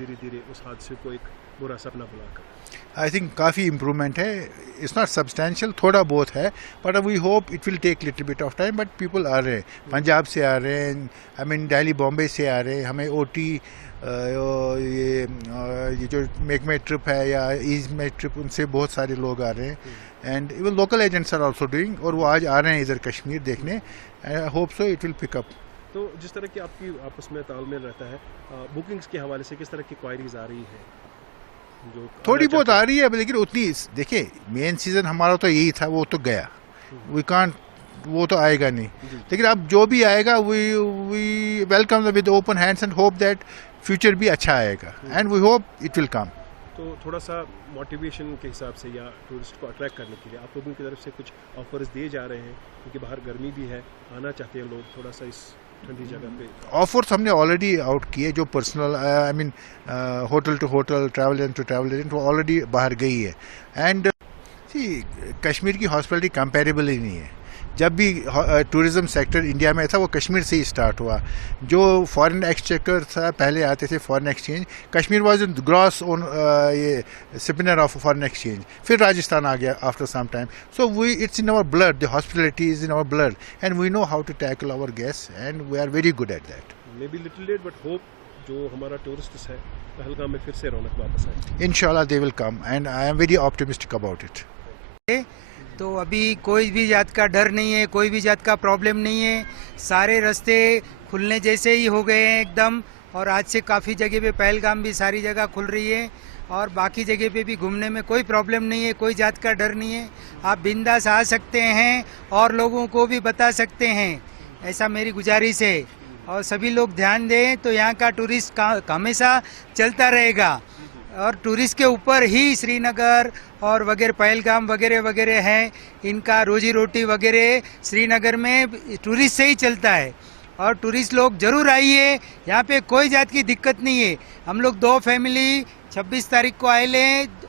धीरे धीरे उस हादसे को एक बुरा सपना बुलाकर? आई थिंक काफ़ी इम्प्रूवमेंट है. इट्स नॉट सब्सटेंशियल, थोड़ा बहुत है, but we hope it will take little bit of time. But people आ रहे हैं, पंजाब से आ रहे हैं, आई मीन दिल्ली बॉम्बे से आ रहे हैं. हमें ओटी ये जो मेक माई ट्रिप है या ईज माई ट्रिप, उनसे बहुत सारे लोग आ रहे हैं. And even local agents are also doing, और वो आज आ रहे हैं इधर कश्मीर देखने. I hope so it will pick up. तो जिस तरह की आपकी आपस में तालमेल रहता है, बुकिंग्स के हवाले से किस तरह की क्वायरीज आ रही है? जो थोड़ी बहुत आ रही है, लेकिन उतनी, देखिए मेन सीज़न हमारा तो यही था, वो तो गया. वी कांट, वो तो आएगा नहीं. लेकिन अब जो भी आएगा we welcome with open hands and hope that future भी अच्छा आएगा. And we hope it will come. तो थोड़ा सा मोटिवेशन के हिसाब से या टूरिस्ट को अट्रैक्ट करने के लिए आप लोगों की तरफ से कुछ ऑफर्स दिए जा रहे हैं, क्योंकि बाहर गर्मी भी है, आना चाहते हैं लोग थोड़ा सा इस ठंडी जगह पे? ऑफर्स हमने ऑलरेडी आउट किए, जो personal I mean hotel to hotel, travel agent to travel agent, वो ऑलरेडी बाहर गई है. एंड कश्मीर की हॉस्पिटलिटी कंपेरेबल ही नहीं है. जब भी टूरिज़्म सेक्टर इंडिया में था, वो कश्मीर से ही स्टार्ट हुआ. जो फॉरेन एक्सचेकर था, पहले आते थे foreign exchange, Kashmir was in gross on ये स्पिनर ऑफ फॉरेन एक्सचेंज. फिर राजस्थान आ गया after some time. So we, it's in our blood, the hospitality is in our blood, and we know how to tackle our guests, and we are very good at that. May be little late, but hope जो हमारा tourist है पहलगाम में फिर से रौनक वापस आए. इंशाल्लाह they will come, and I am very optimistic about it. तो अभी कोई भी जात का डर नहीं है, कोई भी जात का प्रॉब्लम नहीं है. सारे रास्ते खुलने जैसे ही हो गए हैं एकदम. और आज से काफ़ी जगह पे पहलगाम भी सारी जगह खुल रही है, और बाकी जगह पे भी घूमने में कोई प्रॉब्लम नहीं है, कोई जात का डर नहीं है. आप बिंदास आ सकते हैं और लोगों को भी बता सकते हैं, ऐसा मेरी गुजारिश है. और सभी लोग ध्यान दें तो यहाँ का टूरिस्ट हमेशा चलता रहेगा. और टूरिस्ट के ऊपर ही श्रीनगर और वगैरह पहलगाम वगैरह वगैरह हैं. इनका रोजी रोटी वगैरह श्रीनगर में टूरिस्ट से ही चलता है. और टूरिस्ट लोग जरूर आइए, यहाँ पे कोई जात की दिक्कत नहीं है. हम लोग 2 फैमिली 26 तारीख को आए ले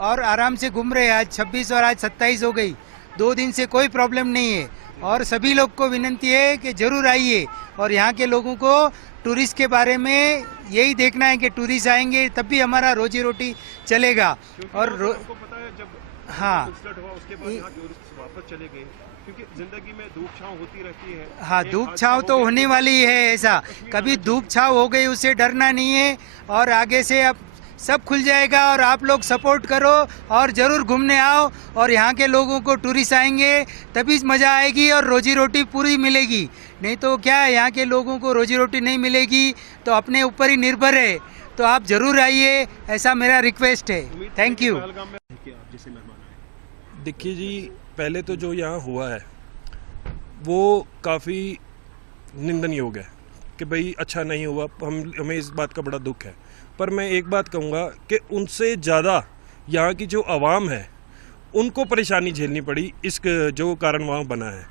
और आराम से घूम रहे हैं. आज 26 और आज 27 हो गई, 2 दिन से कोई प्रॉब्लम नहीं है. और सभी लोग को विनती है कि जरूर आइए. और यहाँ के लोगों को टूरिस्ट के बारे में यही देखना है कि टूरिस्ट आएंगे तब भी हमारा रोजी रोटी चलेगा. और आपको पता है जब हाँ, इंसिडेंट हुआ उसके बाद यहाँ टूरिस्ट वापस चले गए, क्योंकि जिंदगी में धूप छांव होती रहती है. हाँ, धूप छाव तो होने वाली है. ऐसा कभी धूप छाव हो गई, उससे डरना नहीं है. और आगे से अब सब खुल जाएगा, और आप लोग सपोर्ट करो और ज़रूर घूमने आओ. और यहाँ के लोगों को टूरिस्ट आएंगे तभी मज़ा आएगी और रोजी रोटी पूरी मिलेगी. नहीं तो क्या है, यहाँ के लोगों को रोजी रोटी नहीं मिलेगी तो अपने ऊपर ही निर्भर है. तो आप ज़रूर आइए, ऐसा मेरा रिक्वेस्ट है. Thank you. देखिए जी, पहले तो जो यहाँ हुआ है वो काफ़ी निंदनीय हो गया कि भाई अच्छा नहीं हुआ. हमें इस बात का बड़ा दुख है. पर मैं एक बात कहूँगा कि उनसे ज़्यादा यहाँ की जो आवाम है उनको परेशानी झेलनी पड़ी इस जो कारण वहाँ बना है.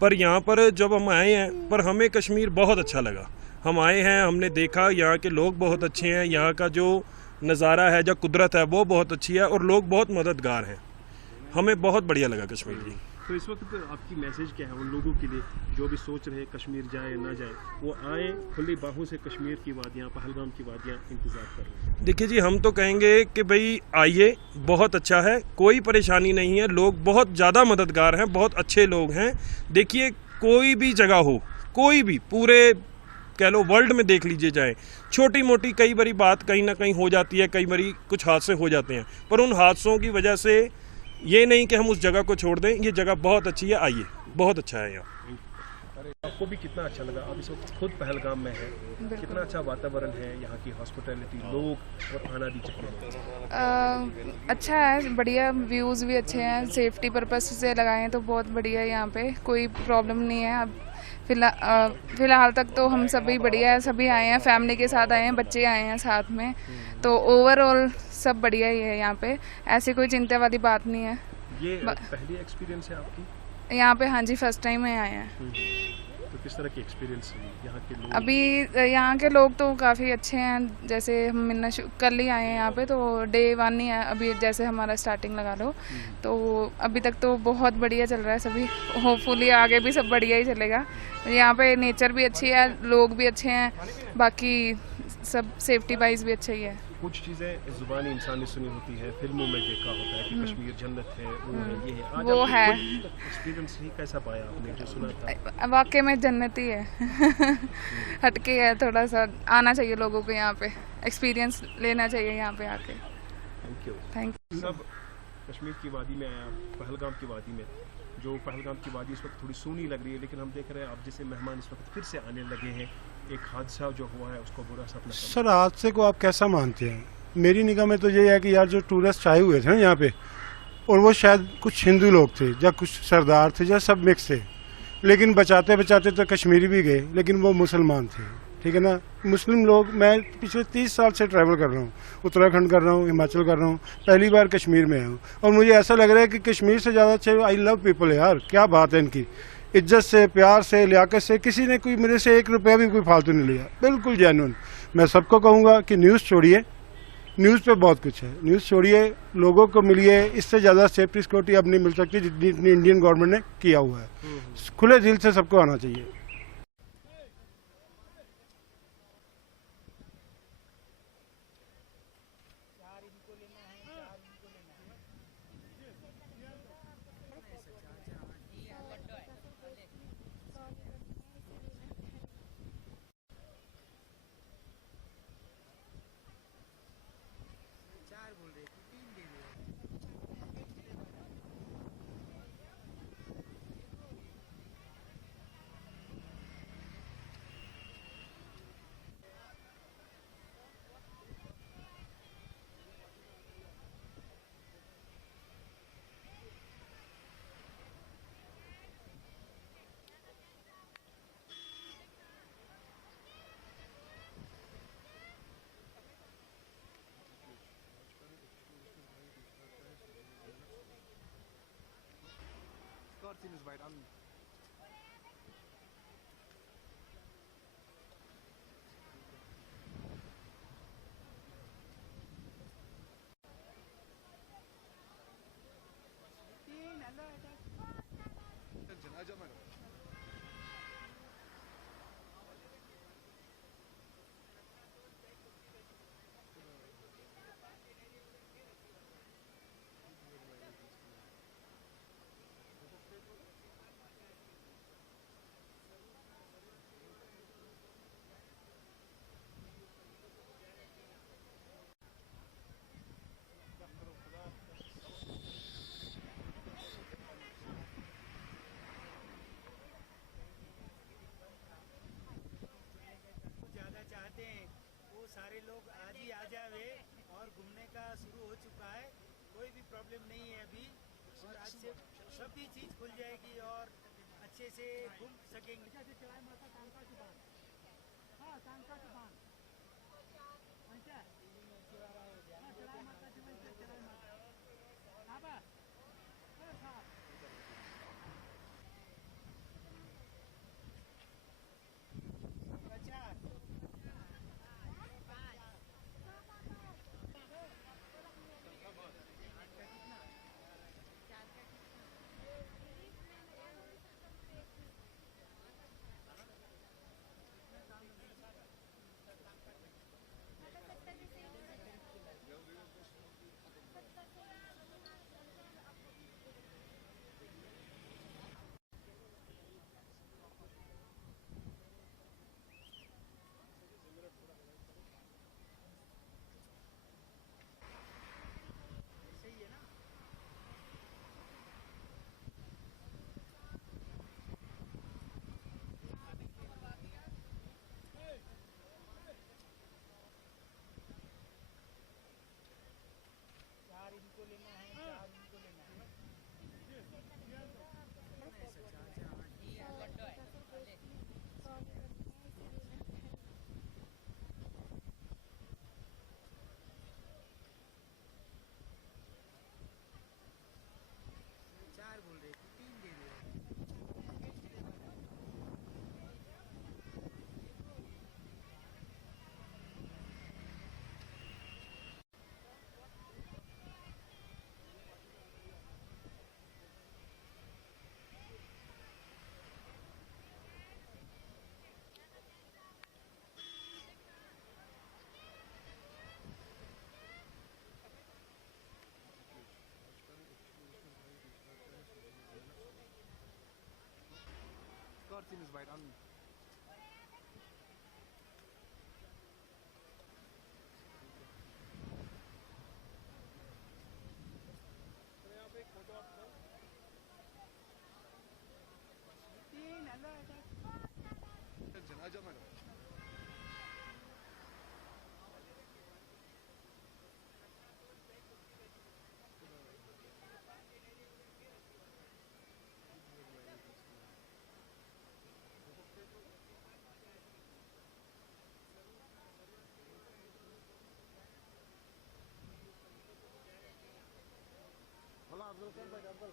पर यहाँ पर जब हम आए हैं, पर हमें कश्मीर बहुत अच्छा लगा. हम आए हैं, हमने देखा यहाँ के लोग बहुत अच्छे हैं, यहाँ का जो नज़ारा है, जो कुदरत है वो बहुत अच्छी है, और लोग बहुत मददगार हैं. हमें बहुत बढ़िया लगा कश्मीर जी. तो इस वक्त आपकी मैसेज क्या है उन लोगों के लिए जो भी सोच रहे हैं कश्मीर जाए ना जाए, वो आए, खुली बाहों से कश्मीर की वादियाँ, पहलगाम की वादियाँ इंतज़ार कर रहे हैं? देखिए जी, हम तो कहेंगे कि भाई आइए, बहुत अच्छा है, कोई परेशानी नहीं है. लोग बहुत ज़्यादा मददगार हैं, बहुत अच्छे लोग हैं. देखिए, कोई भी जगह हो, कोई भी पूरे कह लो वर्ल्ड में देख लीजिए जाए, छोटी मोटी कई बारी बात कहीं ना कहीं हो जाती है, कई बारी कुछ हादसे हो जाते हैं. पर उन हादसों की वजह से ये नहीं कि हम उस जगह को छोड़ दें. ये जगह बहुत अच्छी है, आइए, बहुत अच्छा है यहाँ. आपको भी कितना अच्छा लगा? आप इस वक्त खुद पहलगाम में हैं, कितना अच्छा वातावरण है, यहाँ की हॉस्पिटैलिटी, लोग और आना भी चाहिए. अच्छा है, बढ़िया. व्यूज़ भी अच्छे हैं, सेफ्टी पर्पस से लगाए हैं तो बहुत बढ़िया है. यहाँ पे कोई प्रॉब्लम नहीं है. अब फिलहाल तक तो हम सभी बढ़िया है. सभी आए हैं, फैमिली के साथ आए हैं, बच्चे आए हैं साथ में. तो ओवरऑल सब बढ़िया ही है यहाँ पे. ऐसी कोई चिंता वाली बात नहीं है. ये पहली एक्सपीरियंस है आपकी यहाँ पे? हाँ जी, फर्स्ट टाइम में आए हैं. तो किस तरह की एक्सपीरियंस यहाँ के लोग? अभी यहाँ के लोग तो काफ़ी अच्छे हैं. जैसे हम मिलना कल ही आए हैं यहाँ पे, तो डे 1 ही है अभी, जैसे हमारा स्टार्टिंग लगा लो. तो अभी तक तो बहुत बढ़िया चल रहा है सभी. होपफुली आगे भी सब बढ़िया ही चलेगा. यहाँ पे नेचर भी अच्छी है, लोग भी अच्छे हैं, बाकी सब सेफ्टी वाइज भी अच्छा ही है. कुछ चीज़ें ज़ुबानी इंसान ने सुनी होती है, फिल्मों में देखा होता है कि कश्मीर जन्नत है, वो है, ये है। आज वो आपने है। खुद एक्सपीरियंस ही कैसा पाया आपने जो सुना था? वाकई में जन्नत ही है। हटके है थोड़ा सा, आना चाहिए लोगों को यहाँ पे, एक्सपीरियंस लेना चाहिए यहाँ पे आके। Thank you. थैंक सब कश्मीर की वादी में आया, पहलगाम की वादी में, जो पहलगाम की वादी इस वक्त थोड़ी सूनी लग रही है, लेकिन हम देख रहे हैं आप जैसे मेहमान इस वक्त फिर से आने लगे हैं। एक हादसा जो हुआ है उसको बुरा सा अपना सर हादसे को आप कैसा मानते हैं? मेरी निगाह में तो ये है कि यार जो टूरिस्ट आए हुए थे ना यहाँ पे, और वो शायद कुछ हिंदू लोग थे या कुछ सरदार थे या सब मिक्स थे, लेकिन बचाते बचाते तो कश्मीरी भी गए, लेकिन वो मुसलमान थे। ठीक है ना, मुस्लिम लोग, मैं पिछले 30 साल से ट्रैवल कर रहा हूँ, उत्तराखंड कर रहा हूँ, हिमाचल कर रहा हूँ, पहली बार कश्मीर में आया हूँ, और मुझे ऐसा लग रहा है कि कश्मीर से ज़्यादा अच्छे आई लव पीपल है यार। क्या बात है इनकी, इज्जत से, प्यार से, लियाकत से, किसी ने कोई मेरे से 1 रुपया भी कोई फालतू नहीं लिया, बिल्कुल जेन्युइन। मैं सबको कहूँगा कि न्यूज़ छोड़िए, न्यूज़ पे बहुत कुछ है, न्यूज़ छोड़िए, लोगों को मिलिए। इससे ज़्यादा सेफ्टी सिक्योरिटी अब नहीं मिल सकती जितनी इंडियन गवर्नमेंट ने किया हुआ है। खुले दिल से सबको आना चाहिए। ज़्यादा चाहते हैं वो सारे लोग आज ही आ जावे, और घूमने का शुरू हो चुका है, कोई भी प्रॉब्लम नहीं है अभी, और आज से सभी चीज़ खुल जाएगी और अच्छे से घूम सकेंगे। never seen this bite on me. तो यहाँ पे एक फोटो आपका जनाजा मैडम भला अब्दुल कर भाई Abdul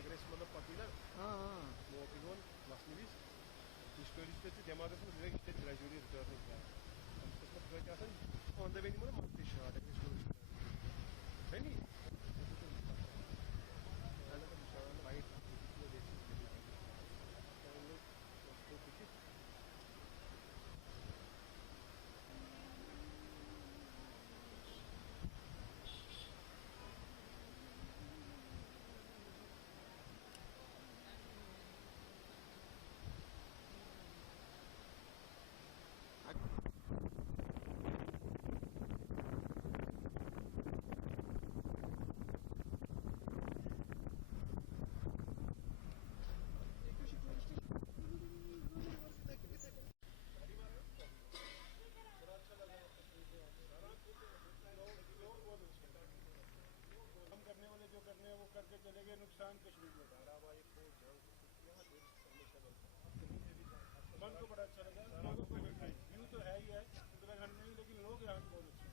agresif partiler muhafizon vasfimiz psikolojisi demadasını direkt işte trajedi tutarız yani. Aslında böyle aslında onda benim onu mutlu şahane psikolojisi. Beni yani müşavirle ait bir şey değil. Yani çok küçük. हम करने वाले जो करने हैं वो करके चले गए नुकसान कश्मीर में धारावाहिक को मन को बड़ा अच्छा लगा लोगों को व्यू तो है ही है उत्तराखंड में ही लेकिन लोग यहाँ बहुत अच्छे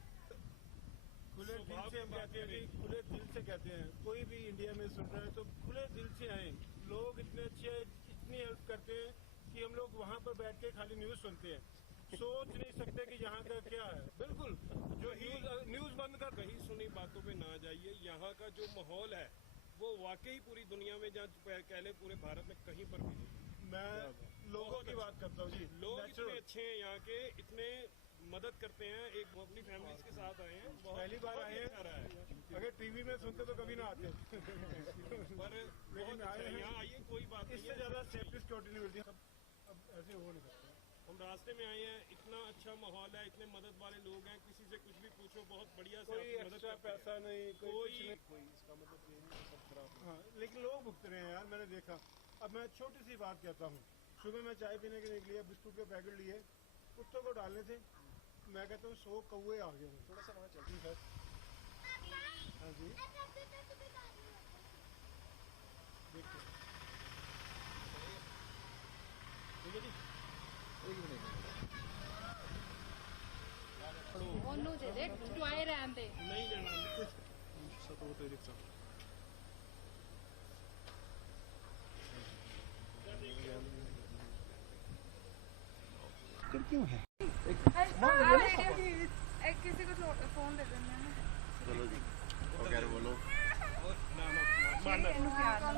खुले दिल से कहते हैं खुले दिल से कहते हैं कोई भी इंडिया में सुन रहा है तो खुले दिल से आए लोग इतने अच्छे इतनी हेल्प करते हैं कि हम लोग वहाँ पर बैठ के खाली न्यूज सुनते हैं सोच नहीं सकते कि यहाँ का क्या है बिल्कुल जो न्यूज बंद कर कहीं सुनी बातों पे ना जाइए। यहाँ का जो माहौल है वो वाकई पूरी दुनिया में जहाँ कह ले पूरे भारत में कहीं पर भी नहीं। मैं लोगों की बात करता हूँ जी लोग इतने अच्छे हैं यहाँ के इतने मदद करते हैं एक वो अपनी फैमिली के साथ आए हैं पहली बार आए हैं अगर टीवी में सुनते तो कभी ना आते पर लेकिन आए हैं यहाँ आइए कोई बात नहीं इससे ज्यादा सेफ्टी सिक्योरिटी नहीं मिलती अब ऐसे हो नहीं सकता हम रास्ते में आए हैं, इतना अच्छा माहौल है, इतने मदद वाले लोग हैं, किसी से कुछ भी पूछो बहुत बढ़िया से कोई आपकी मदद एक्स्ट्रा करते हैं। पैसा नहीं, कोई कोई इसका मतलब ये नहीं सब खराब है। हाँ, लेकिन लोग भुगत रहे हैं यार, मैंने देखा। अब मैं छोटी सी बात कहता हूँ, सुबह मैं चाय पीने के निकली, बिस्कुट के पैकेट लिए, कुत्तों को डालने थे, मैं कहता हूँ 100 कौवे आ गए हैं। थोड़ा सा वहाँ चलती है। हाँ जी, देखते हैं। ठीक है जी, ਉਹਨੂੰ ਦੇ ਦੇ ਟੁਆਏ ਰਹਿਣ ਦੇ नहीं लेना सब होते रिक्शा। क्यों है? किसी को फोन दे देना है बोलो जी वो कह रहे बोलो कौन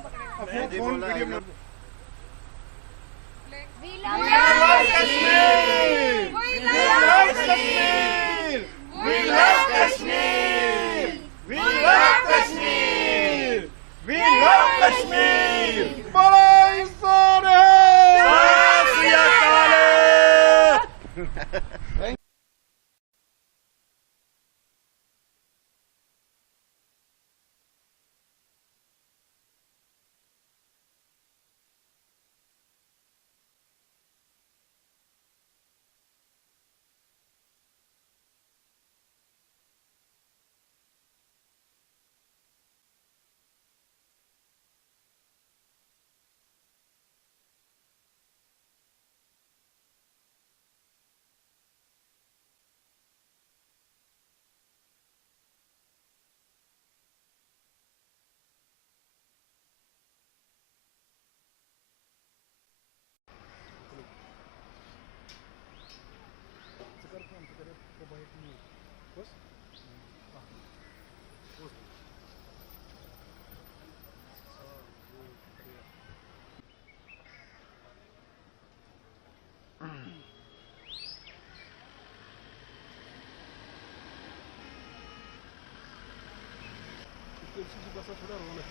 पकड़ेगा मैं जी बोला है ना ਵੀ ਲਵ We love Kashmir! We love Kashmir! We love Kashmir! Bye, Sore! थोड़ा रोना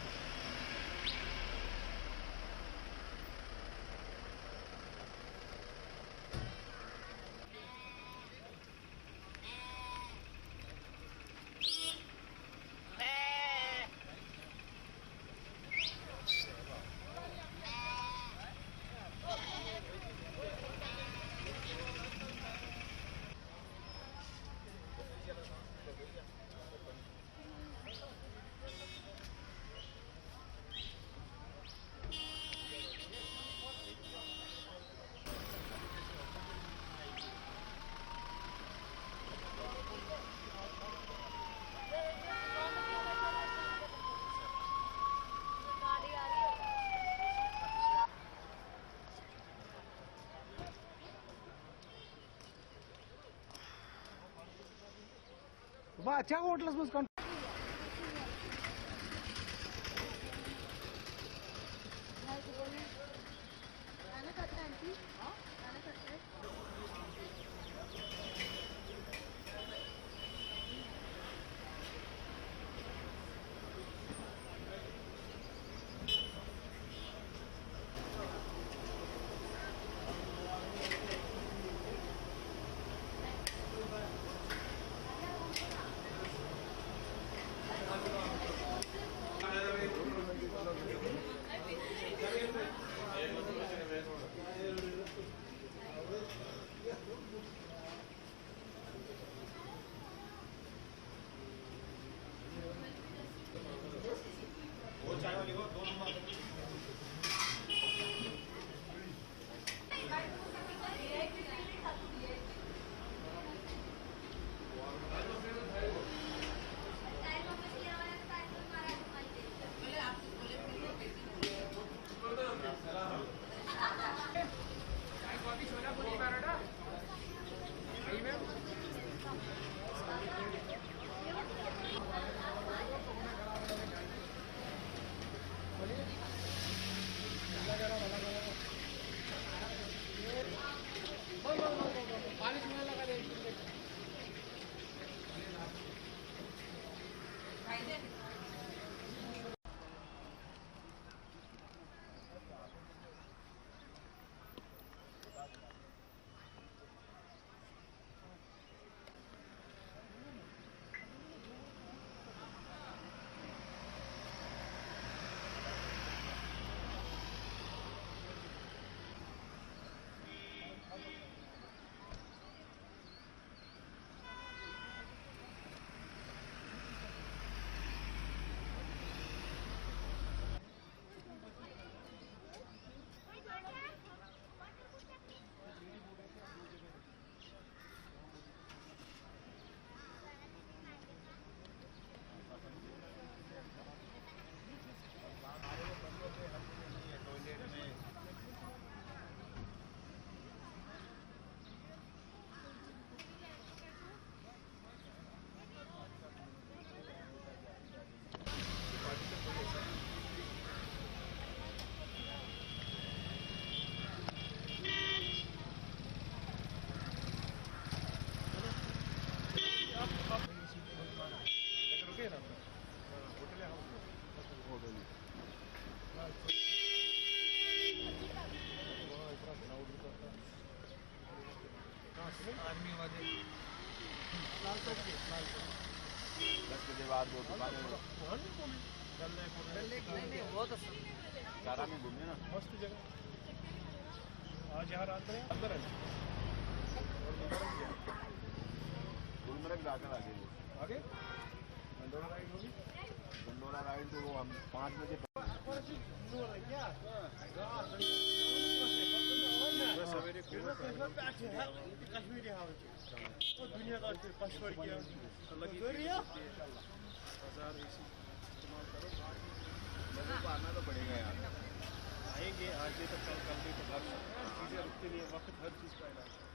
अच्छा होटल में के बाद वो दुकानें सारा में घूमे ना। मस्त जगह। आज यहाँ रात में अंदर है और गुलमर्ग भी है। गुलमर्ग जाकर आगे आगे गंडोला राइड होगी। गंडोला राइड तो वो हम 5 बजे सवेरे कश्मीरी हाल दुनिया का पासवर्ड किया लगी बाजार इस्तेमाल करो। लोगों को आना तो पड़ेगा यार। आएंगे आज नहीं तो कल नहीं तो परसों चीज़ें रुकती नहीं है वक्त हर चीज़ का इलाज है।